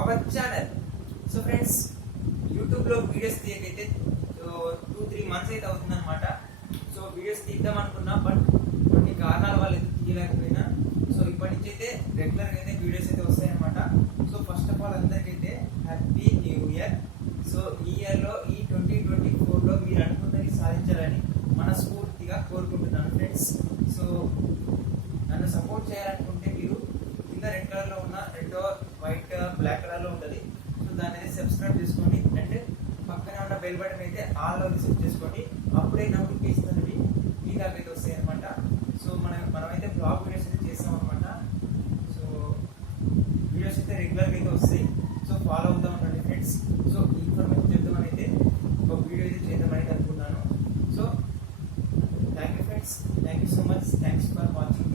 Our channel. So friends, యూట్యూబ్లో videos తీయకైతే 2-3 months అయితే అవుతుందన్నమాట. సో వీడియోస్ తీద్దాం అనుకున్నా, బట్ కొన్ని కారణాల వల్ల అయితే తీయలేకపోయినా. సో ఇప్పటి నుంచి అయితే రెగ్యులర్గా అయితే వీడియోస్ అయితే వస్తాయన్నమాట. సో ఫస్ట్ ఆఫ్ ఆల్ అందరికైతే హ్యాపీ న్యూ ఇయర్. సో ఈ ఇయర్లో, ఈ 2024లో మీరు అనుకున్నది సాధించాలని మనస్ఫూర్తిగా కోరుకుంటున్నాను ఫ్రెండ్స్. సో నన్ను సపోర్ట్ చేయాలనుకుంటే మీరు కింద రెడ్ కలర్లో ఉన్న, రెడ్ వైట్ బ్లాక్ కలర్లో ఉంటుంది. సో దాన్ని అయితే సబ్స్క్రైబ్ చేసుకోండి. అండ్ పక్కనే ఉన్న బెల్ బటన్ అయితే ఆల్లో సెట్ చేసుకోండి. అప్పుడే నోటిఫికేషన్ అనేది మీ దాకా అయితే వస్తాయి అనమాట. సో మనమైతే బ్లాగ్ వీడియోస్ అయితే చేస్తాం అనమాట. సో వీడియోస్ అయితే రెగ్యులర్గా అయితే వస్తాయి. సో ఫాలో అవుతూ ఉండండి ఫ్రెండ్స్. సో ఇన్ఫర్మేషన్ చెప్తామని అయితే ఒక వీడియో అయితే చేద్దామని అనుకున్నాను. So thank you friends, thank you so much, thanks for watching.